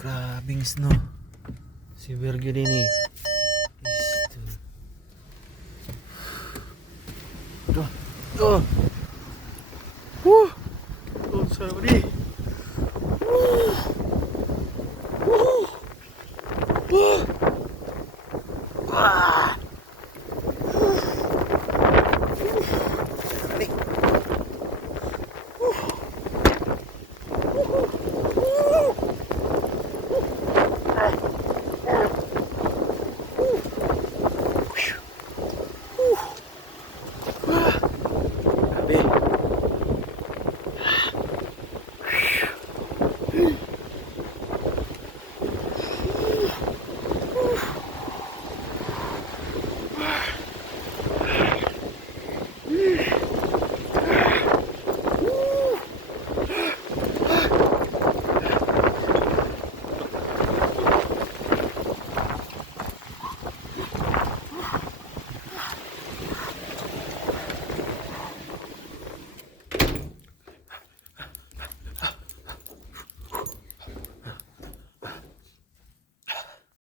Grabing snow. Si Virgo din eh. Ito. Oh. Oh. Oh, sarap din. Oh. Oh. Oh. Ah. Grabe.